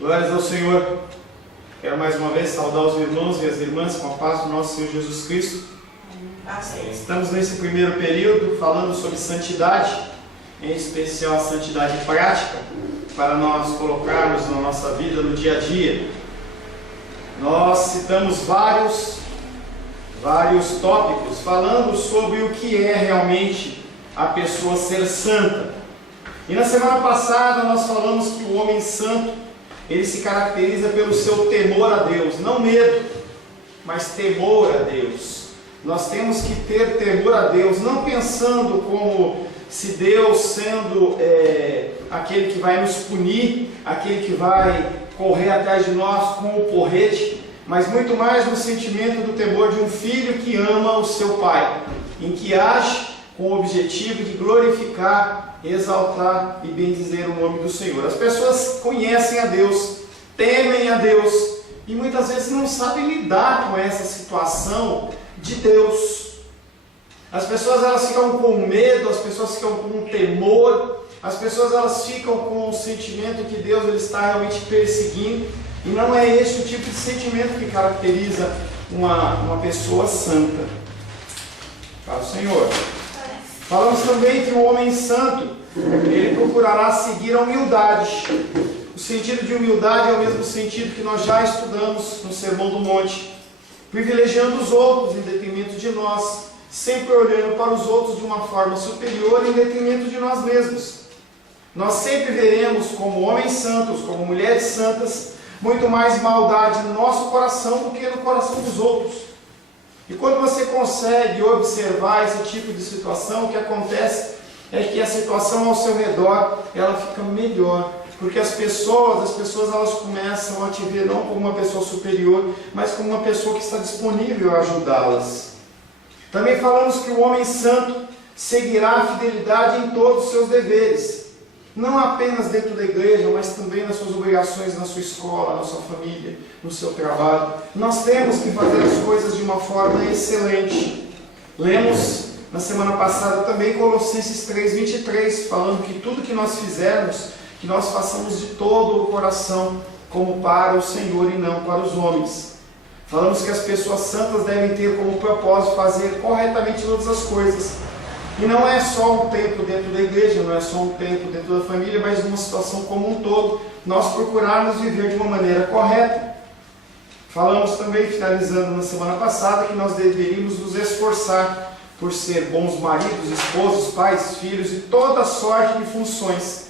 Glórias ao Senhor. Quero mais uma vez saudar os irmãos e as irmãs com a paz do nosso Senhor Jesus Cristo. Estamos nesse primeiro período falando sobre santidade, em especial a santidade prática, para nós colocarmos na nossa vida no dia a dia. Nós citamos vários tópicos falando sobre o que é realmente a pessoa ser santa. E na semana passada nós falamos que o homem santo, ele se caracteriza pelo seu temor a Deus, não medo, mas temor a Deus. Nós temos que ter temor a Deus, não pensando como se Deus sendo aquele que vai nos punir, aquele que vai correr atrás de nós com o porrete, mas muito mais no sentimento do temor de um filho que ama o seu pai, em que age com o objetivo de glorificar, exaltar e bendizer o nome do Senhor. As pessoas conhecem a Deus, temem a Deus e muitas vezes não sabem lidar com essa situação de Deus. As pessoas elas ficam com medo, as pessoas ficam com temor, as pessoas elas ficam com o sentimento que Deus ele está realmente perseguindo, e não é esse o tipo de sentimento que caracteriza uma pessoa santa. Para o Senhor. Falamos também que o homem santo, ele procurará seguir a humildade. O sentido de humildade é o mesmo sentido que nós já estudamos no Sermão do Monte, privilegiando os outros em detrimento de nós, sempre olhando para os outros de uma forma superior em detrimento de nós mesmos. Nós sempre veremos como homens santos, como mulheres santas, muito mais maldade no nosso coração do que no coração dos outros. E quando você consegue observar esse tipo de situação, o que acontece é que a situação ao seu redor, ela fica melhor. Porque as pessoas elas começam a te ver não como uma pessoa superior, mas como uma pessoa que está disponível a ajudá-las. Também falamos que o homem santo seguirá a fidelidade em todos os seus deveres. Não apenas dentro da igreja, mas também nas suas obrigações, na sua escola, na sua família, no seu trabalho. Nós temos que fazer as coisas de uma forma excelente. Lemos na semana passada também Colossenses 3:23, falando que tudo que nós fizermos, que nós façamos de todo o coração, como para o Senhor e não para os homens. Falamos que as pessoas santas devem ter como propósito fazer corretamente todas as coisas. E não é só um tempo dentro da igreja, não é só um tempo dentro da família, mas numa situação como um todo, nós procurarmos viver de uma maneira correta. Falamos também, finalizando na semana passada, que nós deveríamos nos esforçar por ser bons maridos, esposos, pais, filhos e toda sorte de funções,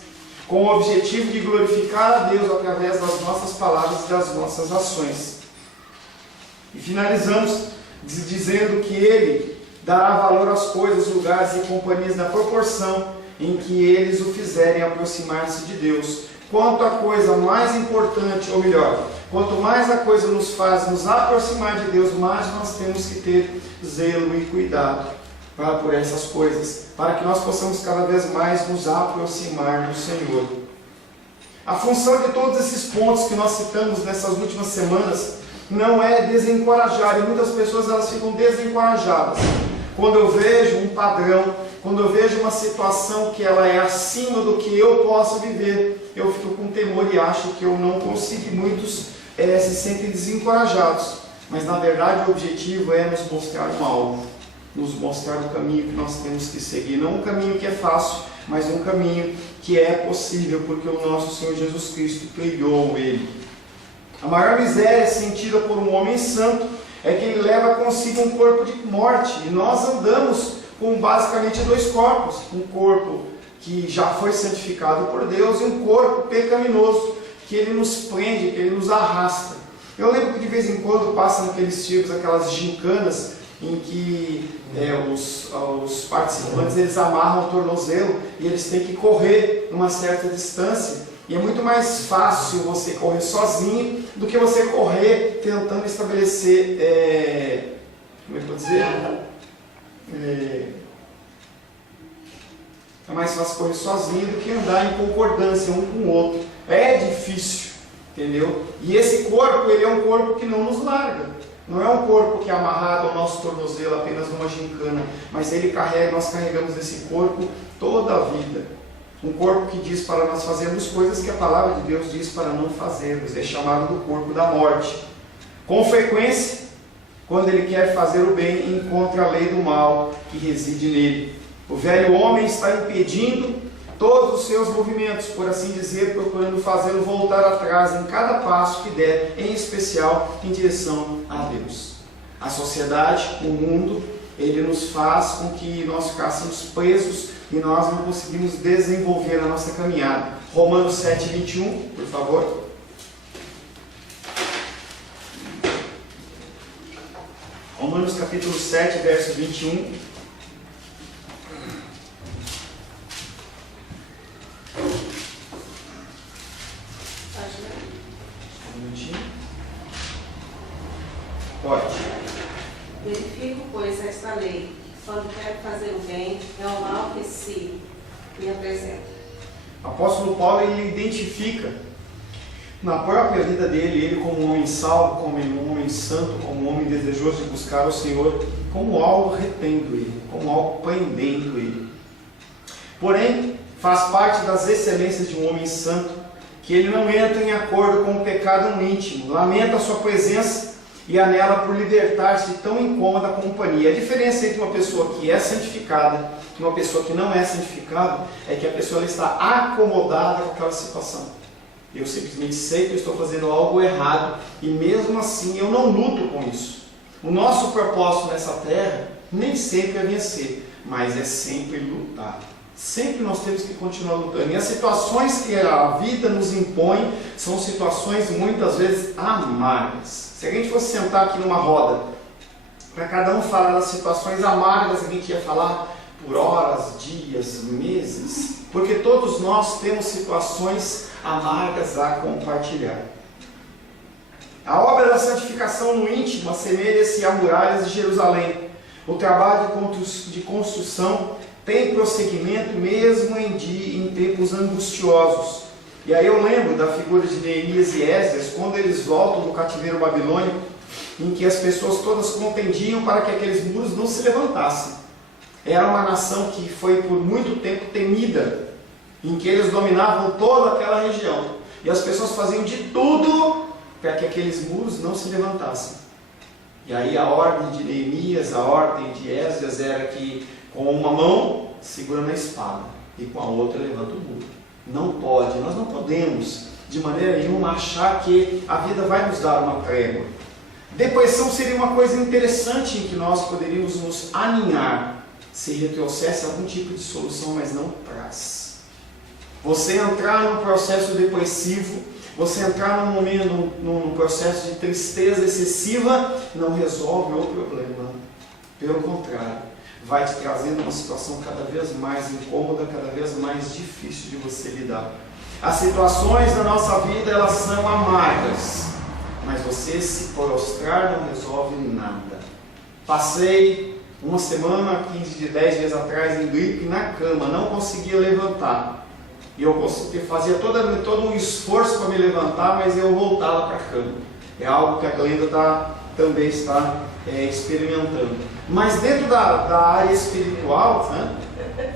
com o objetivo de glorificar a Deus através das nossas palavras e das nossas ações. E finalizamos dizendo que Ele dará valor às coisas, lugares e companhias na proporção em que eles o fizerem aproximar-se de Deus. Quanto a coisa mais importante, ou melhor, quanto mais a coisa nos faz nos aproximar de Deus, mais nós temos que ter zelo e cuidado por essas coisas, para que nós possamos cada vez mais nos aproximar do Senhor. A função de todos esses pontos que nós citamos nessas últimas semanas não é desencorajar, e muitas pessoas elas ficam desencorajadas quando eu vejo um padrão, quando eu vejo uma situação que ela é acima do que eu posso viver, eu fico com temor e acho que eu não consigo, e muitos se sentem desencorajados, mas na verdade o objetivo é nos mostrar um alvo, nos mostrar o caminho que nós temos que seguir, não um caminho que é fácil, mas um caminho que é possível, porque o nosso Senhor Jesus Cristo trilhou ele. A maior miséria sentida por um homem santo é que ele leva consigo um corpo de morte, e nós andamos com basicamente dois corpos, um corpo que já foi santificado por Deus e um corpo pecaminoso que ele nos prende, que ele nos arrasta. Eu lembro que de vez em quando passam naqueles filmes, aquelas gincanas em que os participantes eles amarram o tornozelo e eles têm que correr numa certa distância. E é muito mais fácil você correr sozinho do que você correr tentando estabelecer, como é que eu vou dizer? É mais fácil correr sozinho do que andar em concordância um com o outro. É difícil, entendeu? E esse corpo, ele é um corpo que não nos larga. Não é um corpo que é amarrado ao nosso tornozelo apenas numa gincana, mas nós carregamos esse corpo toda a vida. Um corpo que diz para nós fazermos coisas que a palavra de Deus diz para não fazermos. É chamado do corpo da morte. Com frequência, quando ele quer fazer o bem, encontra a lei do mal que reside nele. O velho homem está impedindo todos os seus movimentos, por assim dizer, procurando fazê-lo voltar atrás em cada passo que der, em especial em direção a Deus. A sociedade, o mundo, ele nos faz com que nós ficássemos presos e nós não conseguimos desenvolver a nossa caminhada. Romanos 7, 21, por favor. Romanos capítulo 7, verso 21. Um minutinho. Pode. Verifico, pois, esta lei, quando quero fazer o bem, é o mal que se me apresenta. O apóstolo Paulo, ele identifica na própria vida dele, ele como um homem salvo, como um homem santo, como um homem desejoso de buscar o Senhor, como algo retendo ele, como algo prendendo ele. Porém, faz parte das excelências de um homem santo, que ele não entra em acordo com o pecado no íntimo, lamenta a sua presença e anela por libertar-se de tão incômoda companhia. A diferença entre uma pessoa que é santificada e uma pessoa que não é santificada é que a pessoa ela está acomodada com aquela situação. Eu simplesmente sei que eu estou fazendo algo errado e mesmo assim eu não luto com isso. O nosso propósito nessa terra nem sempre é vencer, mas é sempre lutar. Sempre nós temos que continuar lutando. E as situações que a vida nos impõe são situações muitas vezes amargas. Se a gente fosse sentar aqui numa roda, para cada um falar das situações amargas, a gente ia falar por horas, dias, meses, porque todos nós temos situações amargas a compartilhar. A obra da santificação no íntimo assemelha-se a muralhas de Jerusalém. O trabalho de construção tem prosseguimento mesmo em tempos angustiosos. E aí eu lembro da figura de Neemias e Esdras, quando eles voltam do cativeiro babilônico, em que as pessoas todas contendiam para que aqueles muros não se levantassem. Era uma nação que foi por muito tempo temida, em que eles dominavam toda aquela região. E as pessoas faziam de tudo para que aqueles muros não se levantassem. E aí a ordem de Neemias, a ordem de Esdras era que com uma mão segura na espada e com a outra levanta o muro. Não pode, nós não podemos de maneira nenhuma achar que a vida vai nos dar uma trégua. Depressão seria uma coisa interessante em que nós poderíamos nos aninhar se retrouxesse algum tipo de solução, mas não traz. Você entrar num processo depressivo, você entrar num momento, num processo de tristeza excessiva, não resolve o problema. Pelo contrário, vai te trazendo uma situação cada vez mais incômoda, cada vez mais difícil de você lidar. As situações da nossa vida, elas são amargas, mas você se prostrar não resolve nada. Passei uma semana, 10 dias atrás, em gripe na cama, não conseguia levantar. E eu fazia todo um esforço para me levantar, mas eu voltava para a cama. É algo que a Glenda também está experimentando. Mas dentro da área espiritual,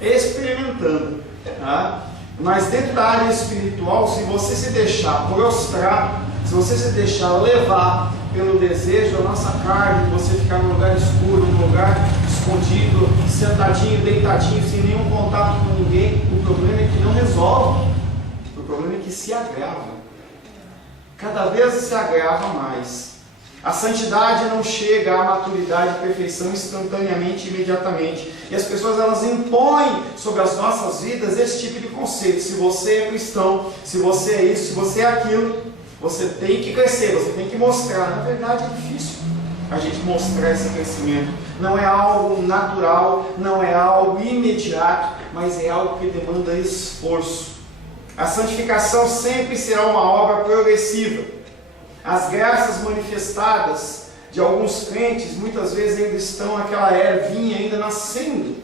experimentando. Tá? Mas dentro da área espiritual, se você se deixar prostrar, se você se deixar levar pelo desejo da nossa carne, você ficar num lugar escuro, num lugar escondido, sentadinho, deitadinho, sem nenhum contato com ninguém, o problema é que não resolve. O problema é que se agrava. Cada vez se agrava mais. A santidade não chega à maturidade e perfeição instantaneamente, imediatamente. E as pessoas elas impõem sobre as nossas vidas esse tipo de conceito. Se você é cristão, se você é isso, se você é aquilo, você tem que crescer, você tem que mostrar. Na verdade é difícil a gente mostrar esse crescimento. Não é algo natural, não é algo imediato, mas é algo que demanda esforço. A santificação sempre será uma obra progressiva. As graças manifestadas de alguns crentes muitas vezes ainda estão naquela ervinha ainda nascendo,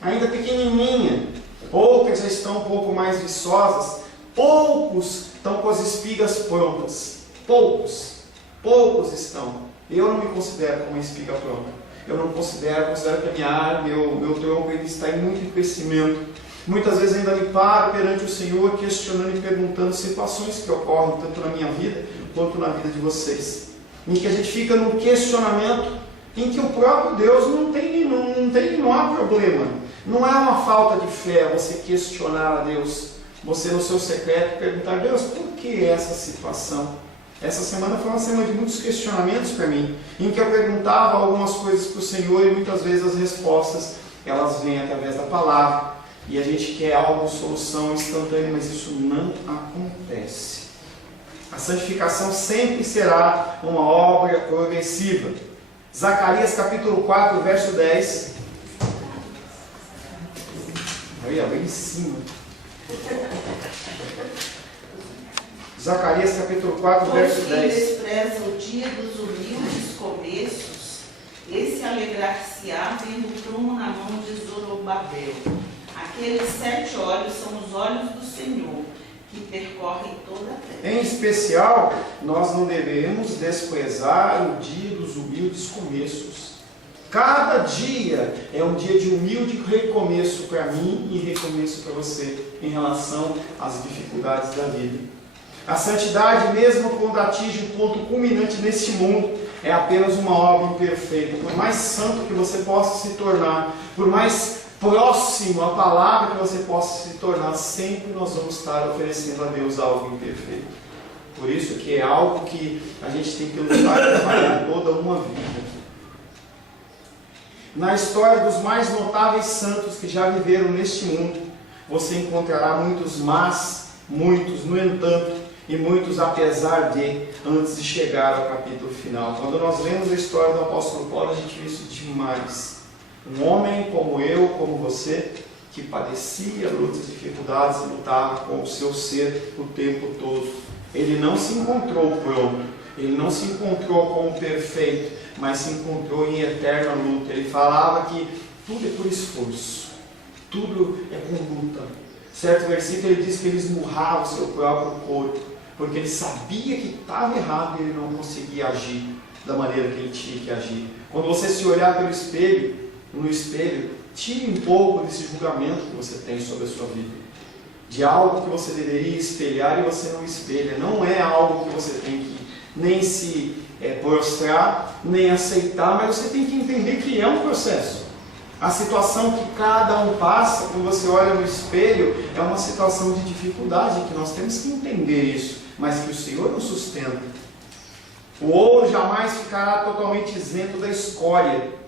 ainda pequenininha. Outras já estão um pouco mais viçosas. Poucos estão com as espigas prontas. Poucos estão. Eu não me considero como uma espiga pronta. Eu considero que a minha área, meu tronco ainda está em muito crescimento. Muitas vezes ainda me paro perante o Senhor, questionando e perguntando situações que ocorrem tanto na minha vida quanto na vida de vocês, em que a gente fica num questionamento em que o próprio Deus não há problema. Não é uma falta de fé você questionar a Deus, você no seu secreto perguntar: Deus, por que essa situação? Essa semana foi uma semana de muitos questionamentos para mim, em que eu perguntava algumas coisas para o Senhor e muitas vezes as respostas elas vêm através da palavra e a gente quer algo, solução instantânea, mas isso não acontece. A santificação sempre será uma obra progressiva. Zacarias capítulo 4, verso 10. Olha, bem em cima. Zacarias capítulo 4, verso 10. Quem despreza o dia dos humildes começos, esse alegrar-se-á vendo o prumo na mão de Zorobabel. Aqueles 7 olhos são os olhos do Senhor, que percorrem toda a terra. Em especial, nós não devemos desprezar o dia dos humildes começos. Cada dia é um dia de humilde recomeço para mim e recomeço para você em relação às dificuldades da vida. A santidade, mesmo quando atinge o ponto culminante neste mundo, é apenas uma obra imperfeita. Por mais santo que você possa se tornar, por mais próximo à palavra que você possa se tornar, sempre nós vamos estar oferecendo a Deus algo imperfeito. Por isso que é algo que a gente tem que lutar e trabalhar toda uma vida. Na história dos mais notáveis santos que já viveram neste mundo, você encontrará muitos mas, muitos no entanto, e muitos apesar de, antes de chegar ao capítulo final. Quando nós lemos a história do apóstolo Paulo, a gente vê isso demais. Um homem como eu, como você, que padecia lutas, dificuldades e lutava com o seu ser o tempo todo. Ele não se encontrou pronto, ele não se encontrou como perfeito, mas se encontrou em eterna luta. Ele falava que tudo é por esforço, tudo é com luta. Certo versículo ele diz que ele esmurrava o seu próprio corpo, porque ele sabia que estava errado e ele não conseguia agir da maneira que ele tinha que agir. Quando você se olhar pelo espelho, no espelho, tire um pouco desse julgamento que você tem sobre a sua vida, de algo que você deveria espelhar e você não espelha. Não é algo que você tem que nem se prostrar, nem aceitar, mas você tem que entender que é um processo. A situação que cada um passa, quando você olha no espelho, é uma situação de dificuldade, que nós temos que entender isso, mas que o Senhor nos sustenta. O ouro jamais ficará totalmente isento da escória.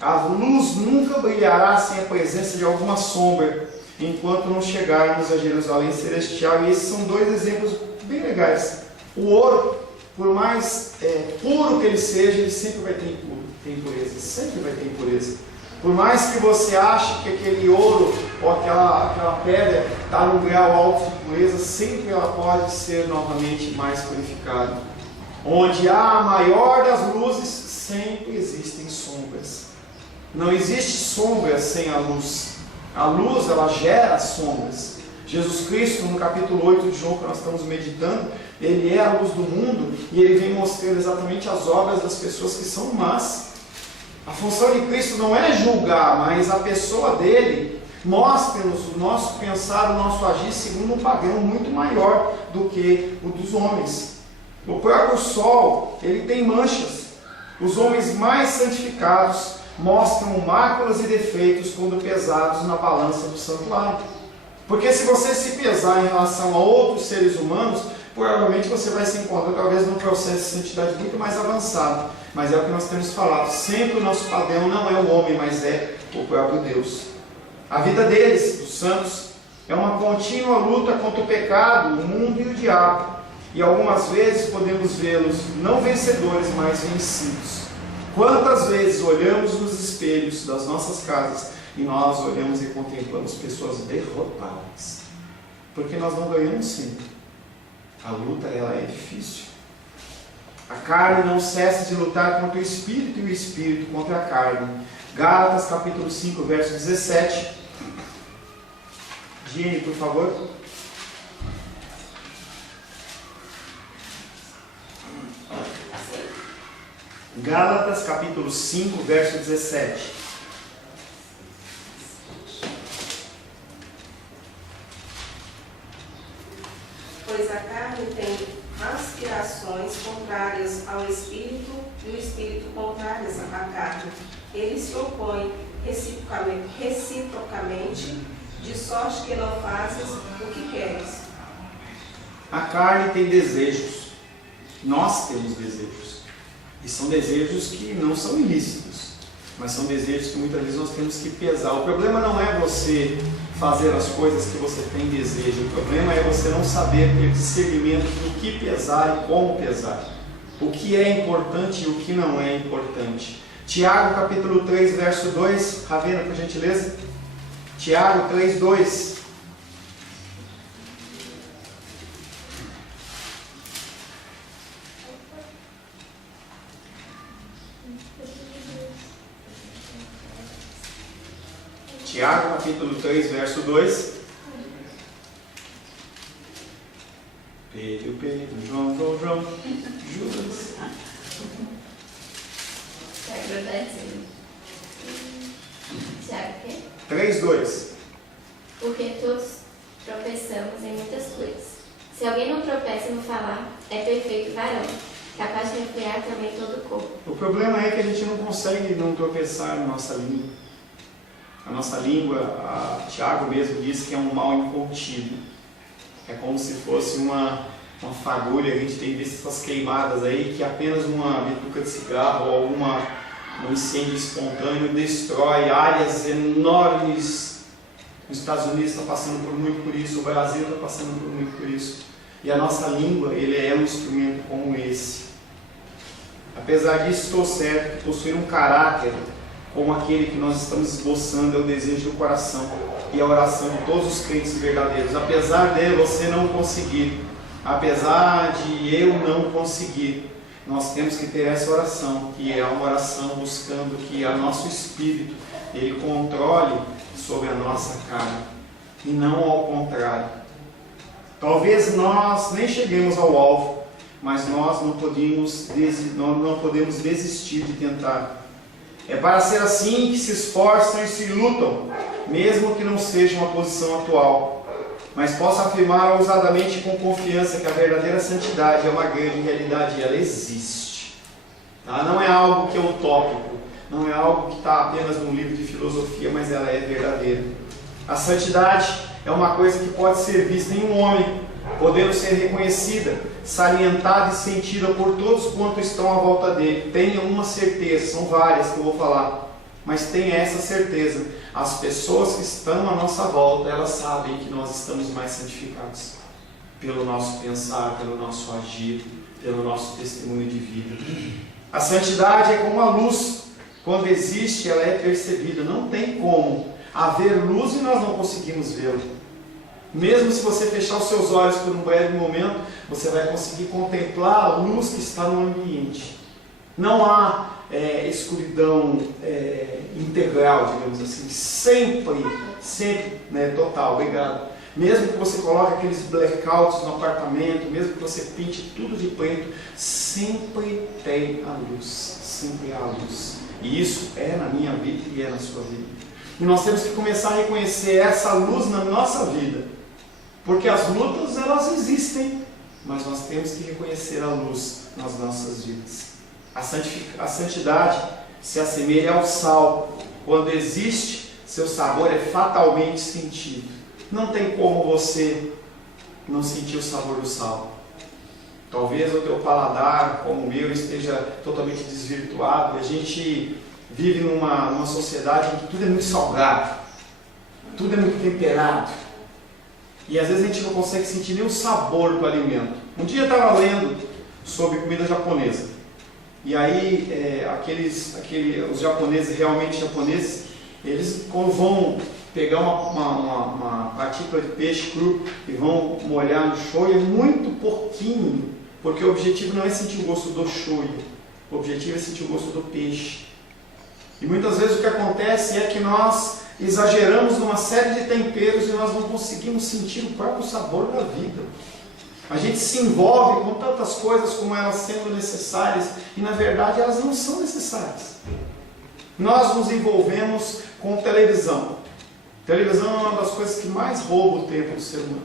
A luz nunca brilhará sem a presença de alguma sombra, enquanto não chegarmos a Jerusalém Celestial. E esses são 2 exemplos bem legais. O ouro, por mais puro que ele seja, ele sempre vai ter impureza, sempre vai ter impureza. Por mais que você ache que aquele ouro ou aquela pedra está num grau alto de pureza, sempre ela pode ser novamente mais purificada. Onde há a maior das luzes, sempre existem sombras. Não existe sombra sem a luz. A luz, ela gera sombras. Jesus Cristo, no capítulo 8 de João, que nós estamos meditando, ele é a luz do mundo e ele vem mostrando exatamente as obras das pessoas que são más. A função de Cristo não é julgar, mas a pessoa dele mostra-nos o nosso pensar, o nosso agir segundo um padrão muito maior do que o dos homens. O próprio sol, ele tem manchas. Os homens mais santificados mostram máculas e defeitos quando pesados na balança do santuário. Porque se você se pesar em relação a outros seres humanos, provavelmente você vai se encontrar talvez num processo de santidade muito mais avançado. Mas é o que nós temos falado, sempre o nosso padrão não é o homem, mas é o próprio Deus. A vida deles, dos santos, é uma contínua luta contra o pecado, o mundo e o diabo. E algumas vezes podemos vê-los não vencedores, mas vencidos. Quantas vezes olhamos nos espelhos das nossas casas e nós olhamos e contemplamos pessoas derrotadas? Porque nós não ganhamos sempre. A luta, ela é difícil. A carne não cessa de lutar contra o Espírito e o Espírito contra a carne. Gálatas capítulo 5, verso 17. Gine, por favor. Gálatas capítulo 5, verso 17. contrárias ao Espírito e o Espírito contrárias à carne. Eles se opõem reciprocamente, de sorte que não fazes o que queres. A carne tem desejos, nós temos desejos, e são desejos que não são ilícitos, mas são desejos que muitas vezes nós temos que pesar. O problema não é você fazer as coisas que você tem desejo, o problema é você não saber ter discernimento do que pesar e como pesar, o que é importante e o que não é importante. Tiago capítulo 3, verso 2, Ravena, por gentileza. Tiago 3, 2. Tiago capítulo 3, verso 2. Pedro, João, Judas. Tiago, o quê? 3, 2. Porque todos tropeçamos em muitas coisas. Se alguém não tropeça no falar, é perfeito varão, capaz de refrear também todo o corpo. O problema é que a gente não consegue não tropeçar na nossa língua. A nossa língua, Tiago mesmo diz que é um mal incontido. É como se fosse uma fagulha. A gente tem visto essas queimadas aí, que apenas uma bituca de cigarro ou um incêndio espontâneo destrói áreas enormes. Os Estados Unidos está passando muito por isso, o Brasil está passando muito por isso. E a nossa língua, ele é um instrumento como esse. Apesar disso, estou certo que possuir um caráter como aquele que nós estamos esboçando é o desejo do coração e a oração de todos os crentes verdadeiros. Apesar de você não conseguir, apesar de eu não conseguir, nós temos que ter essa oração, que é uma oração buscando que o nosso espírito ele controle sobre a nossa carne e não ao contrário. Talvez nós nem cheguemos ao alvo, mas nós não podemos desistir de tentar. É para ser assim que se esforçam e se lutam, mesmo que não seja uma posição atual. Mas posso afirmar ousadamente e com confiança que a verdadeira santidade é uma grande realidade e ela existe. Tá? Não é algo que é utópico, não é algo que está apenas num livro de filosofia, mas ela é verdadeira. A santidade é uma coisa que pode ser vista em um homem, podendo ser reconhecida, salientada e sentida por todos quantos estão à volta dele. Tenha uma certeza, são várias que eu vou falar, mas tenha essa certeza: as pessoas que estão à nossa volta, elas sabem que nós estamos mais santificados pelo nosso pensar, pelo nosso agir, pelo nosso testemunho de vida. A santidade é como a luz, quando existe ela é percebida. Não tem como haver luz e nós não conseguimos vê-la. Mesmo se você fechar os seus olhos por um breve momento, você vai conseguir contemplar a luz que está no ambiente. Não há escuridão integral, digamos assim, sempre, né, total. Obrigado. Mesmo que você coloque aqueles blackouts no apartamento, mesmo que você pinte tudo de preto, sempre tem a luz, sempre há luz. E isso é na minha vida e é na sua vida. E nós temos que começar a reconhecer essa luz na nossa vida. Porque as lutas, elas existem, mas nós temos que reconhecer a luz nas nossas vidas. A santidade se assemelha ao sal. Quando existe, seu sabor é fatalmente sentido. Não tem como você não sentir o sabor do sal. Talvez o teu paladar, como o meu, esteja totalmente desvirtuado. E a gente vive numa sociedade em que tudo é muito salgado, tudo é muito temperado. E às vezes a gente não consegue sentir nem o sabor do alimento. Um dia eu estava lendo sobre comida japonesa. E aí os japoneses, realmente japoneses, eles quando vão pegar uma partícula de peixe cru e vão molhar no shoyu, é muito pouquinho, porque o objetivo não é sentir o gosto do shoyu, o objetivo é sentir o gosto do peixe. E muitas vezes o que acontece é que nós exageramos numa série de temperos e nós não conseguimos sentir o próprio sabor da vida. A gente se envolve com tantas coisas como elas sendo necessárias e na verdade elas não são necessárias. Nós nos envolvemos com televisão. Televisão é uma das coisas que mais rouba o tempo do ser humano.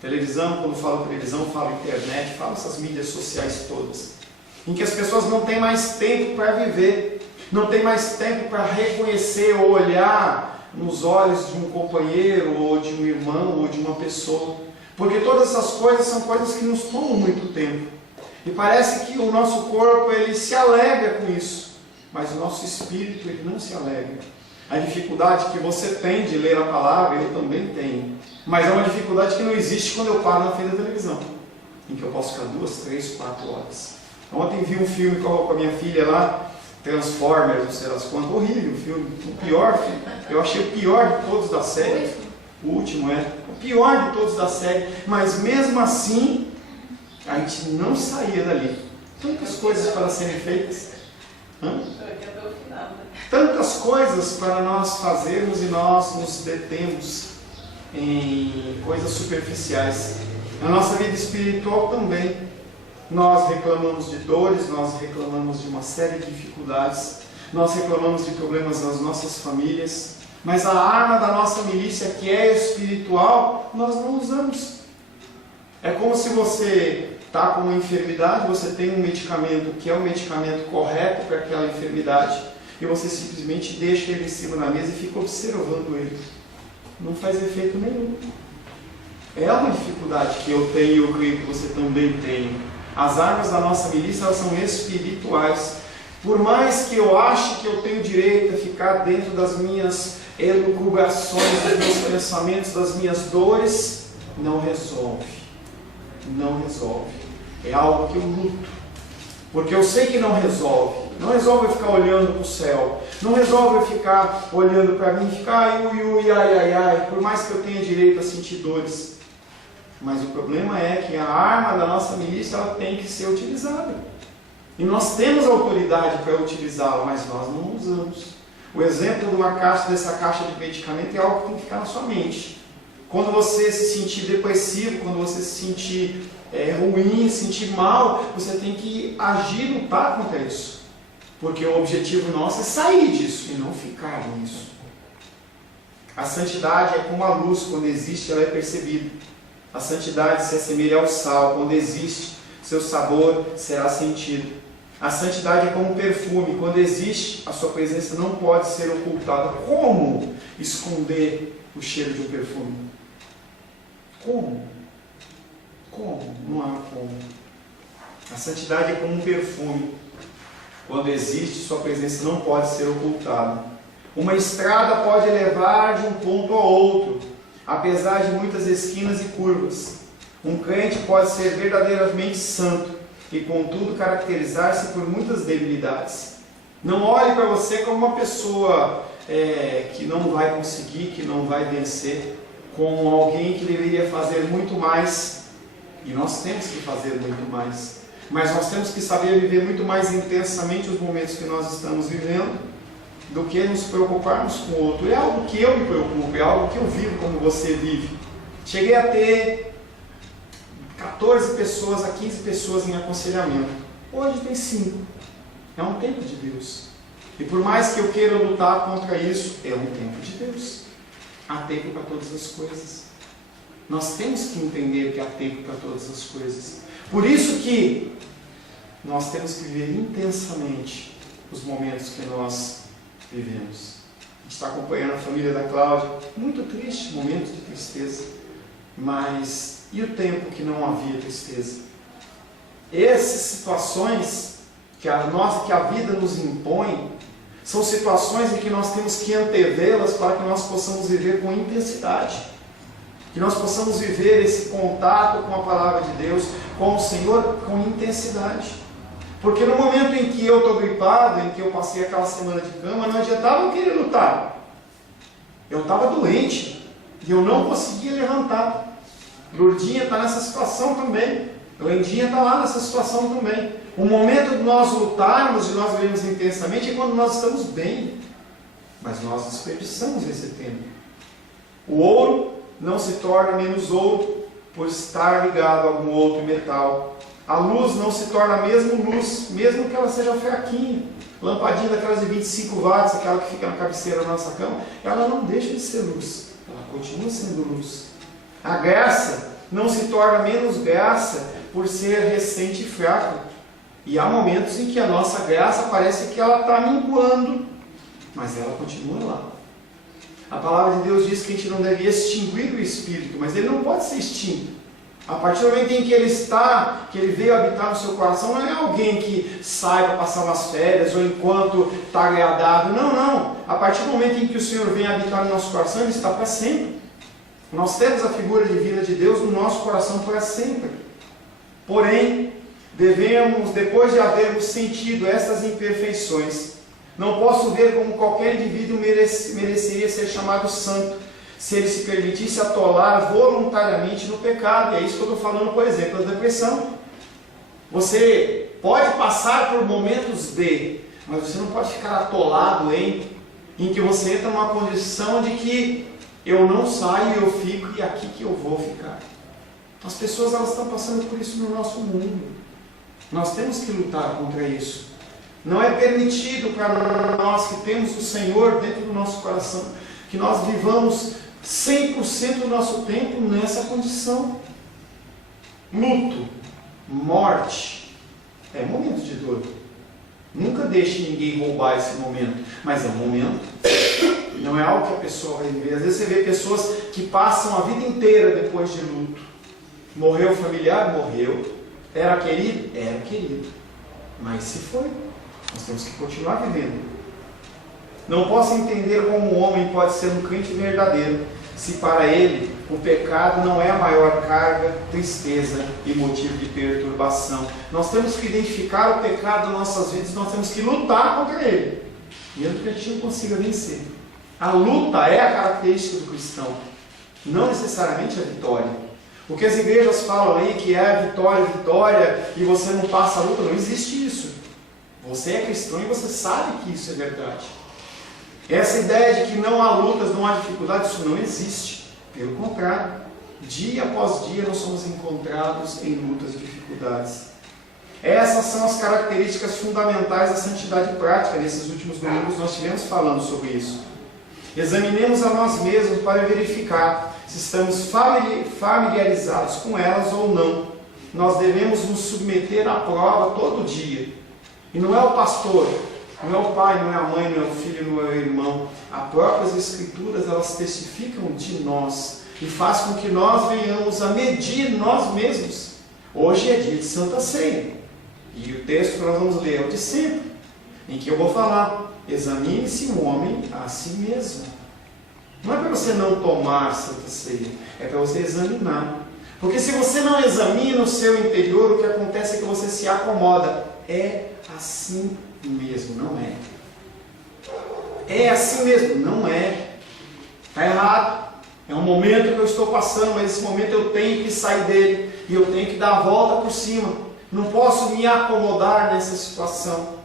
Televisão, quando falo televisão, falo internet, falo essas mídias sociais todas. em que as pessoas não têm mais tempo para viver, não têm mais tempo para reconhecer ou olhar nos olhos de um companheiro, ou de um irmão, ou de uma pessoa, porque todas essas coisas são coisas que nos tomam muito tempo, e parece que o nosso corpo ele se alegra com isso, mas o nosso espírito ele não se alegra. A dificuldade que você tem de ler a palavra, eu também tenho, mas é uma dificuldade que não existe quando eu paro na frente da televisão, em que eu posso ficar 2, 3, 4 horas. Ontem vi um filme com a minha filha lá, Transformers, não sei lá quanto, horrível o filme, o pior filme, eu achei o pior de todos da série, o último o pior de todos da série, mas mesmo assim, a gente não saía dali, tantas coisas para serem feitas, tantas coisas para nós fazermos e nós nos detemos em coisas superficiais. Na nossa vida espiritual também, nós reclamamos de dores, nós reclamamos de uma série de dificuldades, nós reclamamos de problemas nas nossas famílias, mas a arma da nossa milícia, que é espiritual, nós não usamos. É como se você está com uma enfermidade, você tem um medicamento que é o medicamento correto para aquela enfermidade, e você simplesmente deixa ele em cima da mesa e fica observando ele. Não faz efeito nenhum. É uma dificuldade que eu tenho e eu creio que você também tem. As armas da nossa milícia, elas são espirituais. Por mais que eu ache que eu tenho direito a ficar dentro das minhas elucubrações, dos meus pensamentos, das minhas dores, não resolve. Não resolve. É algo que eu luto. Porque eu sei que não resolve. Não resolve eu ficar olhando para o céu. Não resolve eu ficar olhando para mim e ficar ai. Por mais que eu tenha direito a sentir dores. Mas o problema é que a arma da nossa milícia ela tem que ser utilizada. E nós temos autoridade para utilizá-la, mas nós não usamos. O exemplo dessa caixa de medicamento é algo que tem que ficar na sua mente. Quando você se sentir depressivo, quando você se sentir ruim, se sentir mal, você tem que agir, lutar contra isso. Porque o objetivo nosso é sair disso e não ficar nisso. A santidade é como a luz, quando existe, ela é percebida. A santidade se assemelha ao sal, quando existe, seu sabor será sentido. A santidade é como um perfume, quando existe, a sua presença não pode ser ocultada. Como esconder o cheiro de um perfume? Como? Como? Não há como. A santidade é como um perfume, quando existe, sua presença não pode ser ocultada. Uma estrada pode levar de um ponto a outro, apesar de muitas esquinas e curvas. Um crente pode ser verdadeiramente santo e, contudo, caracterizar-se por muitas debilidades. Não olhe para você como uma pessoa que não vai conseguir, que não vai vencer, como alguém que deveria fazer muito mais. E nós temos que fazer muito mais. Mas nós temos que saber viver muito mais intensamente os momentos que nós estamos vivendo, do que nos preocuparmos com o outro. É algo que eu me preocupo, é algo que eu vivo como você vive. Cheguei a ter 14 pessoas a 15 pessoas em aconselhamento. Hoje tem 5. É um tempo de Deus. E por mais que eu queira lutar contra isso, é um tempo de Deus. Há tempo para todas as coisas. Nós temos que entender que há tempo para todas as coisas. Por isso que nós temos que viver intensamente os momentos que nós vivemos. A gente está acompanhando a família da Cláudia, muito triste, momentos de tristeza, mas e o tempo que não havia tristeza? Essas situações que a vida nos impõe, são situações em que nós temos que antevê-las para que nós possamos viver com intensidade, que nós possamos viver esse contato com a palavra de Deus, com o Senhor, com intensidade. Porque no momento em que eu estou gripado, em que eu passei aquela semana de cama, não adiantava eu querer lutar. Eu estava doente e eu não conseguia levantar. Lourdinha está nessa situação também. Landinha está lá nessa situação também. O momento de nós lutarmos, de nós vivermos intensamente, é quando nós estamos bem. Mas nós desperdiçamos esse tempo. O ouro não se torna menos ouro por estar ligado a algum outro metal. A luz não se torna mesmo luz, mesmo que ela seja fraquinha. Lampadinha daquelas de 25 watts, aquela que fica na cabeceira da nossa cama, ela não deixa de ser luz. Ela continua sendo luz. A graça não se torna menos graça por ser recente e fraca. E há momentos em que a nossa graça parece que ela está minguando, mas ela continua lá. A palavra de Deus diz que a gente não deve extinguir o Espírito, mas ele não pode ser extinto. A partir do momento em que ele está, que ele veio habitar no seu coração, não é alguém que sai para passar umas férias ou enquanto está agradável. Não, não. A partir do momento em que o Senhor vem habitar no nosso coração, ele está para sempre. Nós temos a figura divina de Deus no nosso coração para sempre. Porém, devemos, depois de havermos sentido essas imperfeições, não posso ver como qualquer indivíduo mereceria ser chamado santo, se ele se permitisse atolar voluntariamente no pecado. E é isso que eu estou falando, por exemplo, da depressão. Você pode passar por momentos de, mas você não pode ficar atolado em que você entra numa condição de que eu não saio, eu fico e é aqui que eu vou ficar. As pessoas elas estão passando por isso no nosso mundo. Nós temos que lutar contra isso. Não é permitido para nós que temos o Senhor dentro do nosso coração, que nós vivamos 100% do nosso tempo nessa condição. Luto, morte, é momento de dor. Nunca deixe ninguém roubar esse momento, mas é um momento, não é algo que a pessoa vai viver. Às vezes você vê pessoas que passam a vida inteira depois de luto. Morreu o familiar? Morreu. Era querido? Era querido. Mas se foi, nós temos que continuar vivendo. Não posso entender como um homem pode ser um crente verdadeiro, se para ele o pecado não é a maior carga, tristeza e motivo de perturbação. Nós temos que identificar o pecado nas nossas vidas, nós temos que lutar contra ele, mesmo que a gente não consiga vencer. A luta é a característica do cristão, não necessariamente a vitória. O que as igrejas falam aí que é vitória, e você não passa a luta, não existe isso. Você é cristão e você sabe que isso é verdade. Essa ideia de que não há lutas, não há dificuldades, isso não existe. Pelo contrário, dia após dia nós somos encontrados em lutas e dificuldades. Essas são as características fundamentais da santidade prática. Nesses últimos domingos nós estivemos falando sobre isso. Examinemos a nós mesmos para verificar se estamos familiarizados com elas ou não. Nós devemos nos submeter à prova todo dia. E não é o pastor, não é o pai, não é a mãe, não é o filho, não é o irmão. As próprias Escrituras, elas testificam de nós e faz com que nós venhamos a medir nós mesmos. Hoje é dia de Santa Ceia. E o texto que nós vamos ler é o de sempre, em que eu vou falar: examine-se um homem a si mesmo. Não é para você não tomar Santa Ceia, é para você examinar. Porque se você não examina o seu interior, o que acontece é que você se acomoda. É assim mesmo, não é. É assim mesmo, não é. Está errado. É um momento que eu estou passando, mas esse momento eu tenho que sair dele. E eu tenho que dar a volta por cima. Não posso me acomodar nessa situação.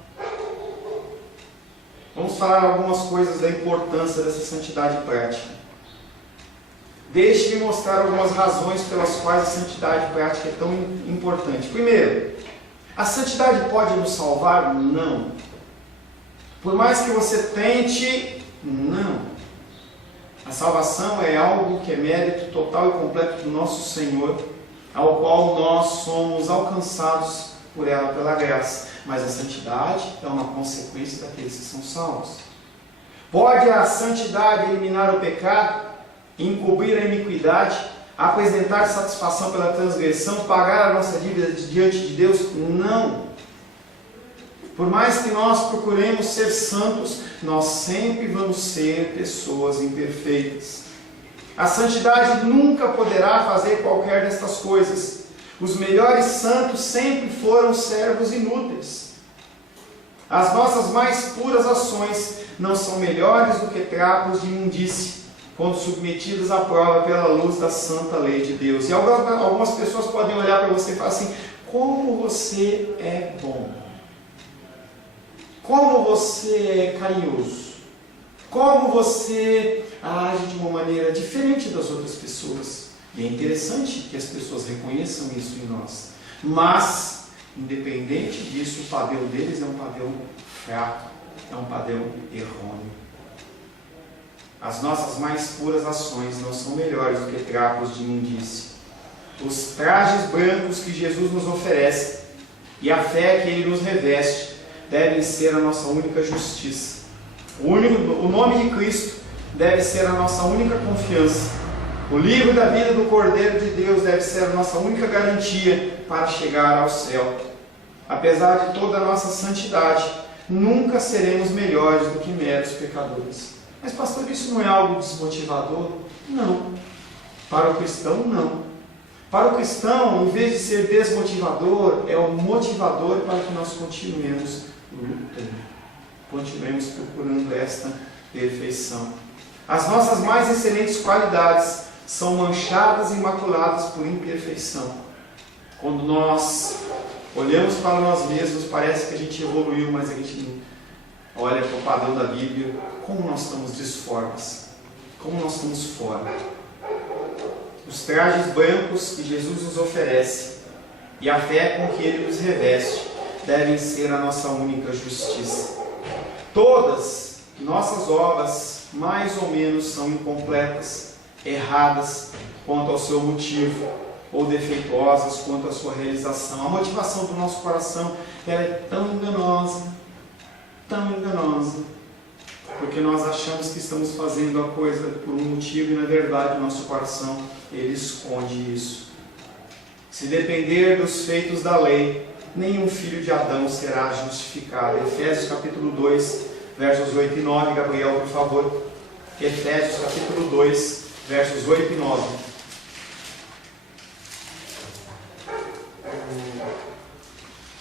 Vamos falar algumas coisas da importância dessa santidade prática. Deixe-me mostrar algumas razões pelas quais a santidade prática é tão importante. Primeiro, a santidade pode nos salvar? Não. Por mais que você tente, não. A salvação é algo que é mérito total e completo do nosso Senhor, ao qual nós somos alcançados por ela, pela graça. Mas a santidade é uma consequência daqueles que são salvos. Pode a santidade eliminar o pecado, encobrir a iniquidade, apresentar satisfação pela transgressão, pagar a nossa dívida diante de Deus? Não. Por mais que nós procuremos ser santos, nós sempre vamos ser pessoas imperfeitas. A santidade nunca poderá fazer qualquer destas coisas. Os melhores santos sempre foram servos inúteis. As nossas mais puras ações não são melhores do que trapos de imundície, quando submetidos à prova pela luz da santa lei de Deus. E algumas pessoas podem olhar para você e falar assim: como você é bom, como você é carinhoso, como você age de uma maneira diferente das outras pessoas. E é interessante que as pessoas reconheçam isso em nós. Mas, independente disso, o padrão deles é um padrão fraco, é um padrão errôneo. As nossas mais puras ações não são melhores do que trapos de imundície. Os trajes brancos que Jesus nos oferece e a fé que Ele nos reveste devem ser a nossa única justiça. O nome de Cristo deve ser a nossa única confiança. O livro da vida do Cordeiro de Deus deve ser a nossa única garantia para chegar ao céu. Apesar de toda a nossa santidade, nunca seremos melhores do que meros pecadores. Mas pastor, isso não é algo desmotivador? Não. Para o cristão, não. Para o cristão, em vez de ser desmotivador, é um motivador para que nós continuemos lutando. Continuemos procurando esta perfeição. As nossas mais excelentes qualidades são manchadas e maculadas por imperfeição. Quando nós olhamos para nós mesmos, parece que a gente evoluiu, mas a gente olha para o padrão da Bíblia, como nós estamos disformes, como nós estamos fora. Os trajes brancos que Jesus nos oferece e a fé com que Ele nos reveste devem ser a nossa única justiça. Todas nossas obras, mais ou menos, são incompletas, erradas quanto ao seu motivo, ou defeituosas quanto à sua realização. A motivação do nosso coração, ela é tão enganosa, porque nós achamos que estamos fazendo a coisa por um motivo e na verdade o nosso coração, ele esconde isso. Se depender dos feitos da lei, nenhum filho de Adão será justificado. Efésios capítulo 2, versos 8 e 9, Gabriel, por favor. Efésios capítulo 2, versos 8 e 9.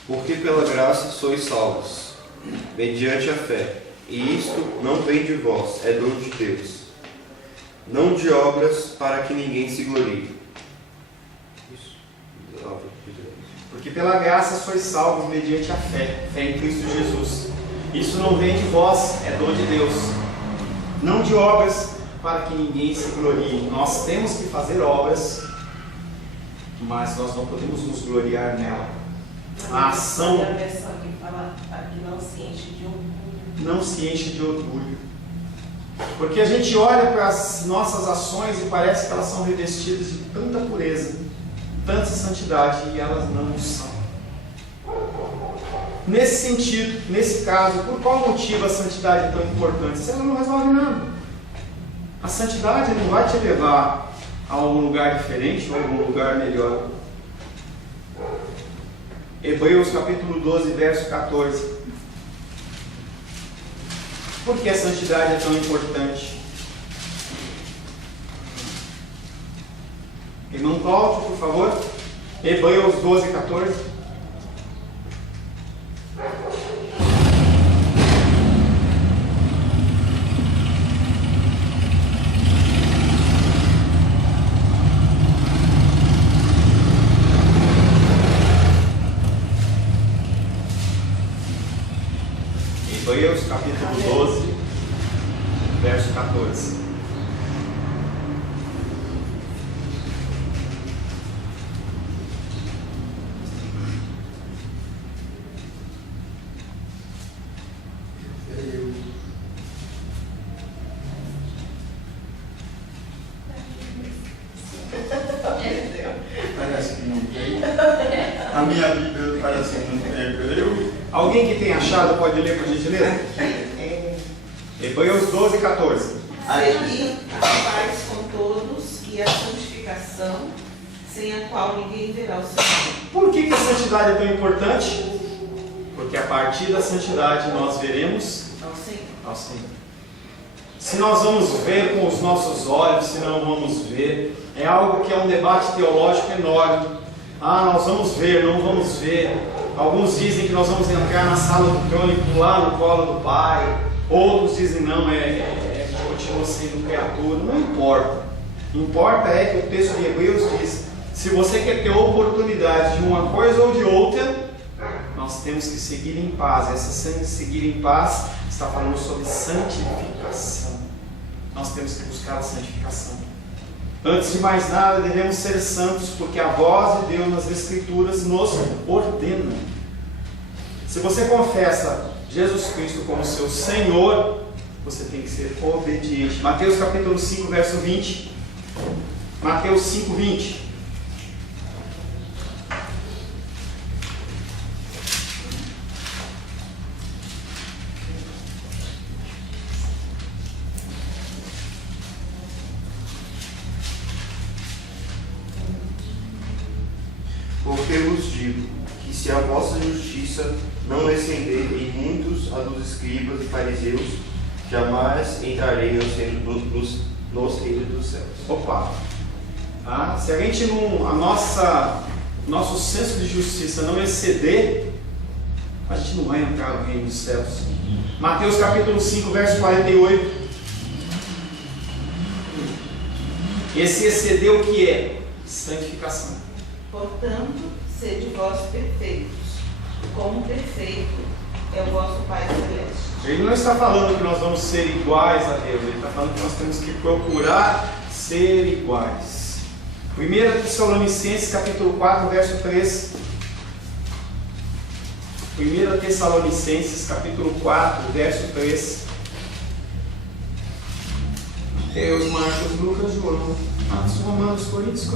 Porque pela graça sois salvos, mediante a fé, e isto não vem de vós, é dom de Deus, não de obras, para que ninguém se glorie. Porque pela graça sois salvos mediante a fé em Cristo Jesus. Isso não vem de vós, é dom de Deus, não de obras, para que ninguém se glorie. Nós temos que fazer obras, mas nós não podemos nos gloriar nela. A ação A versão que fala que não se enche de orgulho. não se enche de orgulho. Porque a gente olha para as nossas ações e parece que elas são revestidas de tanta pureza, tanta santidade, e elas não são. Nesse sentido, nesse caso, por qual motivo a santidade é tão importante? Se ela não resolve nada. A santidade não vai te levar a algum lugar diferente ou a algum lugar melhor. Hebreus capítulo 12, verso 14. Por que a santidade é tão importante? Irmão Cláudio, por favor. Hebreus 12, 14. Hebreus capítulo 12, verso 14. Parece que não tem. A minha Bíblia parece que não tem hebreu. Alguém que tenha achado pode ler, por gentileza? Hebreus 12, 14. Seguir a paz com todos e a santificação, sem a qual ninguém verá o Senhor. Por que a santidade é tão importante? Porque a partir da santidade nós veremos Ao Senhor. ao Senhor. Se nós vamos ver com os nossos olhos, se não vamos ver, é algo que é um debate teológico enorme. Nós vamos ver, não vamos ver. Alguns dizem que nós vamos entrar na sala do trono e pular no colo do Pai. Outros dizem não, continua sendo criatura. Não importa. Importa é que o texto de Hebreus diz: se você quer ter oportunidade de uma coisa ou de outra, nós temos que seguir em paz. Essa seguir em paz está falando sobre santificação. Nós temos que buscar a santificação. Antes de mais nada, devemos ser santos, porque a voz de Deus nas Escrituras nos ordena. Se você confessa Jesus Cristo como seu Senhor, você tem que ser obediente. Mateus capítulo 5, verso 20. Mateus 5, 20. vos digo, que se a vossa justiça não exceder em muitos a dos escribas e fariseus, jamais entrarei no reino dos céus. Opa! Tá? Se a gente não, nosso senso de justiça não exceder, a gente não vai entrar no reino dos céus. Mateus capítulo 5, verso 48. Esse exceder o que é? Santificação. Portanto, sede vós perfeitos, como perfeito é o vosso Pai Celeste. Ele não está falando que nós vamos ser iguais a Deus, ele está falando que nós temos que procurar ser iguais. 1 Tessalonicenses capítulo 4, verso 3. 1 Tessalonicenses capítulo 4, verso 3. Mateus, Marcos, Lucas, João, Atos, Romanos, Coríntios.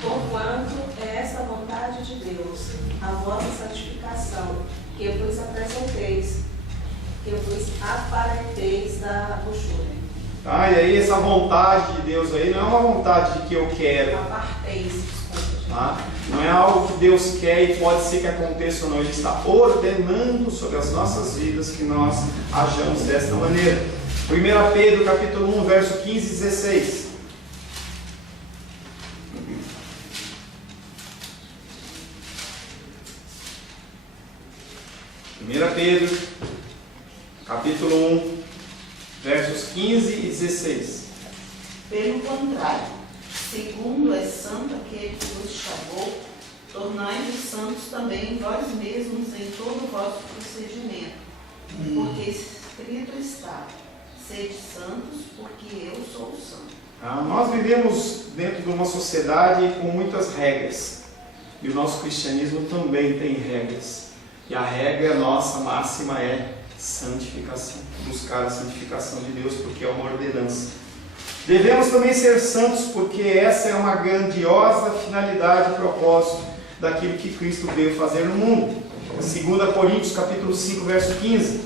Porquanto é essa vontade de Deus, a vossa santificação, que vos apresenteis, que vos aparenteis da luxúria. Tá? E aí essa vontade de Deus aí não é uma vontade de que eu quero. Aparteis, desculpa. Tá? Não é algo que Deus quer e pode ser que aconteça ou não. Ele está ordenando sobre as nossas vidas que nós hajamos desta maneira. 1 Pedro capítulo 1, verso 15 e 16. Pedro, capítulo 1, versos 15 e 16. Pelo contrário, segundo é santo aquele que vos chamou, tornai-vos santos também em vós mesmos em todo o vosso procedimento, porque escrito está: sede santos, porque eu sou santo. Nós vivemos dentro de uma sociedade com muitas regras, e o nosso cristianismo também tem regras, e a regra nossa máxima é santificação, buscar a santificação de Deus, porque é uma ordenança. Devemos também ser santos, porque essa é uma grandiosa finalidade e propósito daquilo que Cristo veio fazer no mundo. 2 Coríntios capítulo 5, verso 15.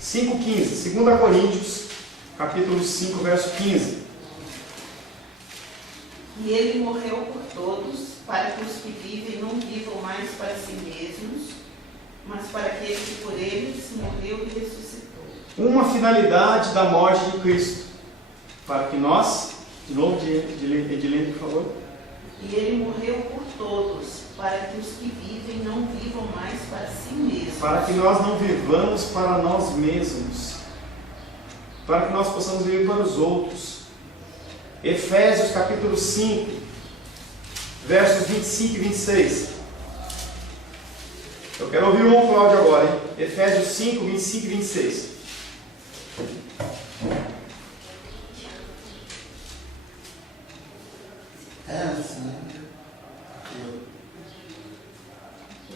5,15. 2 Coríntios capítulo 5, verso 15. E ele morreu por todos, para que os que vivem não vivam mais para si mesmos, mas para aquele que por eles morreu e ressuscitou. Uma finalidade da morte de Cristo, para que nós, de novo, Edilene, por favor. E ele morreu por todos, para que os que vivem não vivam mais para si mesmos. Para que nós não vivamos para nós mesmos, para que nós possamos viver para os outros. Efésios capítulo 5, versos 25 e 26. Eu quero ouvir o irmão Cláudio agora, hein? Efésios 5, 25 e 26.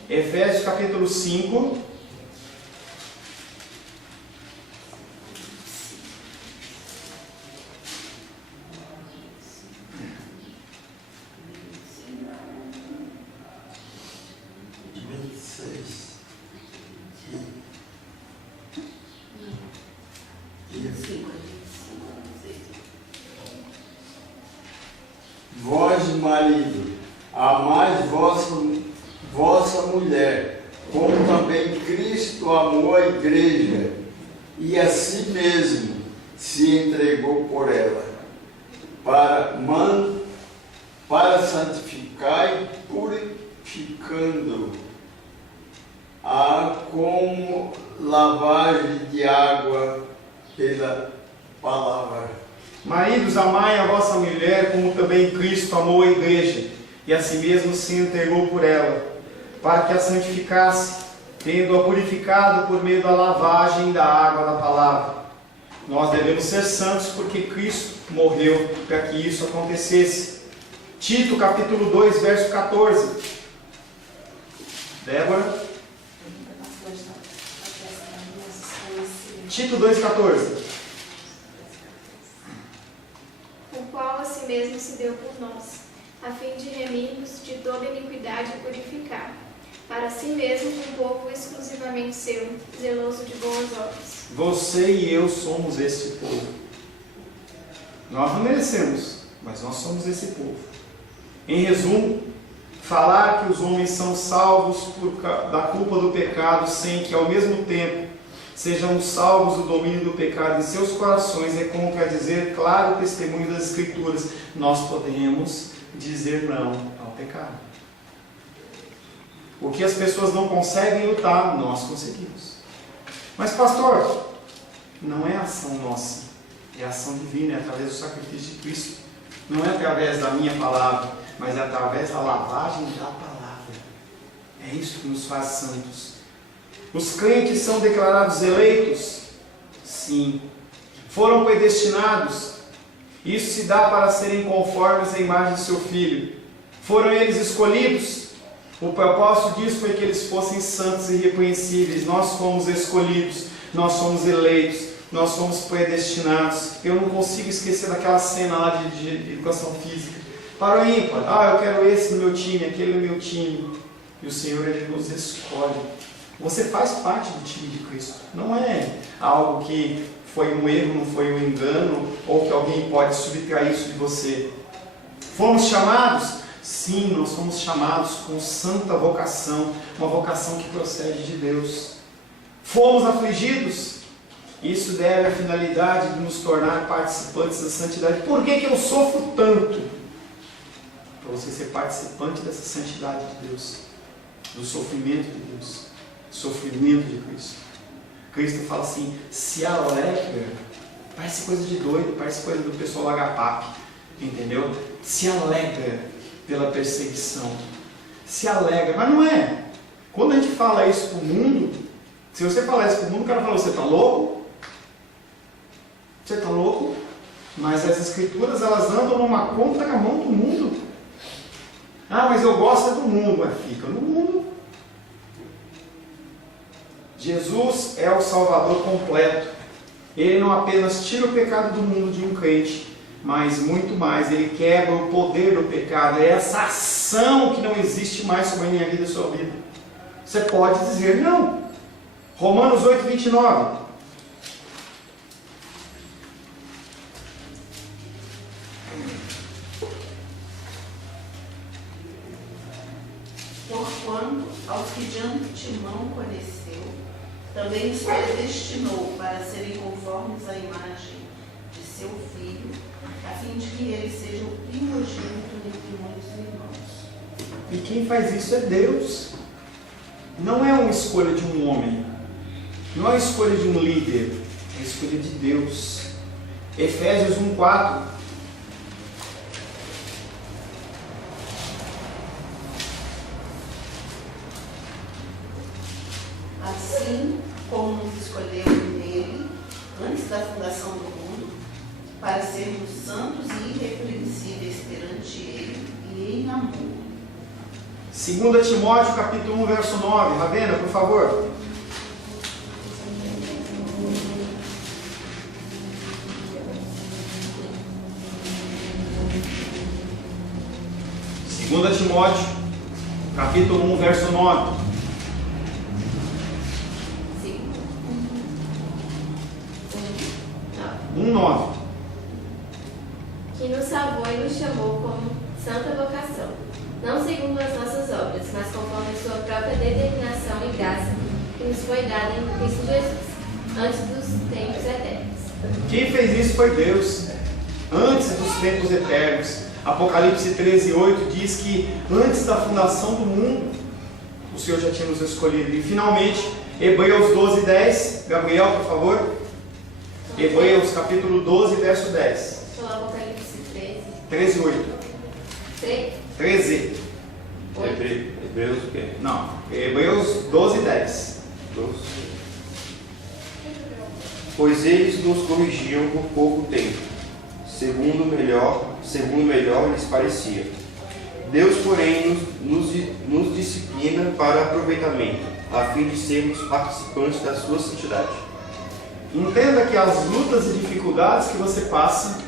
Efésios capítulo 5, Vós, marido, amais vossa mulher, como também Cristo amou a igreja, e a si mesmo se entregou por ela, para santificar e purificando-a como lavagem de água pela palavra. maridos, amai a vossa mulher, como também Cristo amou a igreja, e a si mesmo se entregou por ela, para que a santificasse, tendo-a purificado por meio da lavagem da água da palavra. Nós devemos ser santos porque Cristo morreu para que isso acontecesse. Tito capítulo 2, verso 14. Débora. Tito 2, 14. O qual a si mesmo se deu por nós, a fim de remir-nos de toda iniquidade e purificar, para si mesmo um povo exclusivamente seu, zeloso de boas obras. Você e eu somos este povo. Nós não merecemos, mas nós somos esse povo. Em resumo, falar que os homens são salvos da culpa do pecado sem que ao mesmo tempo sejam salvos do domínio do pecado em seus corações é contradizer claro testemunho das Escrituras. Nós podemos dizer não ao pecado. O que as pessoas não conseguem lutar, nós conseguimos. Mas pastor, não é ação nossa, é ação divina, é através do sacrifício de Cristo. Não é através da minha palavra, mas é através da lavagem da palavra. É isso que nos faz santos. Os crentes são declarados eleitos? Sim. Foram predestinados? Isso se dá para serem conformes à imagem de seu Filho. Foram eles escolhidos? O propósito disso foi que eles fossem santos e irrepreensíveis. Nós fomos escolhidos, nós somos eleitos, nós somos predestinados. Eu não consigo esquecer daquela cena lá de educação física. Para o ímpar, eu quero esse no meu time, aquele no meu time. E o Senhor, Ele nos escolhe. Você faz parte do time de Cristo. Não é algo que foi um erro, não foi um engano, ou que alguém pode subtrair isso de você. Fomos chamados? Sim, nós fomos chamados com santa vocação, uma vocação que procede de Deus. Fomos afligidos? Isso deve à finalidade de nos tornar participantes da santidade. Por que eu sofro tanto? Para você ser participante dessa santidade de Deus, do sofrimento de Deus, do sofrimento de Cristo. Cristo fala assim, se alegra, parece coisa de doido, parece coisa do pessoal do HPAP, entendeu? Se alegra pela perseguição, se alegra, mas não é. Quando a gente fala isso para o mundo, se você falar isso para o mundo, o cara fala, você está louco? Você está louco? Mas as Escrituras, elas andam numa contramão do mundo. Mas eu gosto do mundo. Fica no mundo. Jesus é o Salvador completo. Ele não apenas tira o pecado do mundo de um crente, mas muito mais, Ele quebra o poder do pecado. É essa ação que não existe mais sobre a minha vida e a sua vida. Você pode dizer não. Romanos 8, 29. Porquanto, aos que de antemão conheceu, também os predestinou para serem conformes à imagem de seu Filho, a fim de que ele seja o primogênito entre muitos irmãos. E quem faz isso é Deus. Não é uma escolha de um homem, não é a escolha de um líder, é a escolha de Deus. Efésios 1:4. Assim como nos escolheu nele, antes da fundação do mundo, para sermos santos e irrepreensíveis perante ele e em amor. 2 Timóteo capítulo 1, verso 9. Ravena, por favor. Segunda Timóteo capítulo 1, verso 9. 1:9. Que nos salvou e nos chamou como santa vocação, não segundo as nossas obras, mas conforme a sua própria determinação e graça, que nos foi dada em Cristo Jesus, antes dos tempos eternos. Quem fez isso foi Deus, antes dos tempos eternos. Apocalipse 13:8 diz que antes da fundação do mundo, o Senhor já tinha nos escolhido. E finalmente, Hebreus 12:10. Gabriel, por favor. Hebreus capítulo 12, verso 10. Falar Apocalipse 13:8. 13. Hebreus o quê? Não, Hebreus 12:10. 12. Pois eles nos corrigiam por pouco tempo, segundo melhor lhes parecia. Deus, porém, nos disciplina para aproveitamento, a fim de sermos participantes da sua santidade. Entenda que as lutas e dificuldades que você passa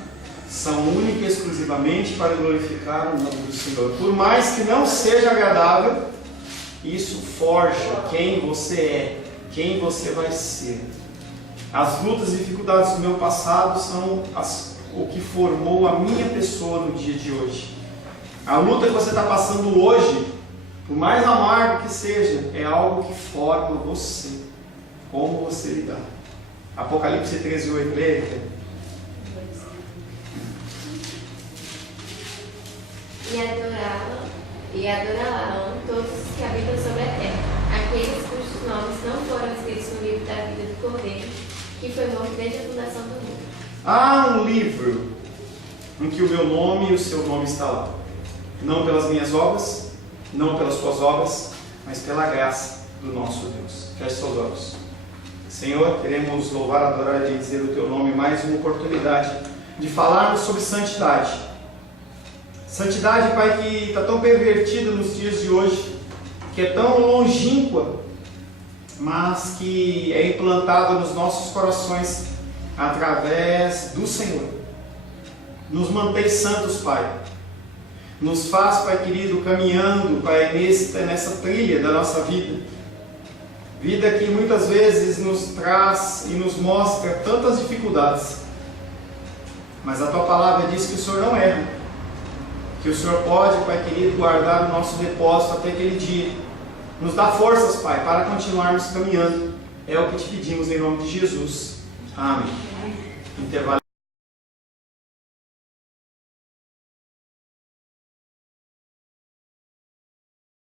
são única e exclusivamente para glorificar o nome do Senhor. Por mais que não seja agradável, isso forja quem você é, quem você vai ser. As lutas e dificuldades do meu passado são o que formou a minha pessoa no dia de hoje. A luta que você está passando hoje, por mais amargo que seja, é algo que forma você. Como você lidar. Apocalipse 13:8, leia. E adorá-lo todos os que habitam sobre a terra, aqueles cujos nomes não foram escritos no livro da vida do Cordeiro, que foi morto desde a fundação do mundo. Há um livro em que o meu nome e o seu nome está lá. Não pelas minhas obras, não pelas suas obras, mas pela graça do nosso Deus. Feche seus olhos. Senhor, queremos louvar, adorar e dizer o teu nome, mais uma oportunidade de falarmos sobre santidade. Santidade, Pai, que está tão pervertida nos dias de hoje, que é tão longínqua, mas que é implantada nos nossos corações através do Senhor. Nos mantém santos, Pai. Nos faz, Pai querido, caminhando, Pai, nessa trilha da nossa vida. Vida que muitas vezes nos traz e nos mostra tantas dificuldades. Mas a Tua palavra diz que o Senhor não erra. Que o Senhor pode, Pai querido, guardar o nosso depósito até aquele dia. Nos dá forças, Pai, para continuarmos caminhando. É o que te pedimos em nome de Jesus. Amém. Intervalo.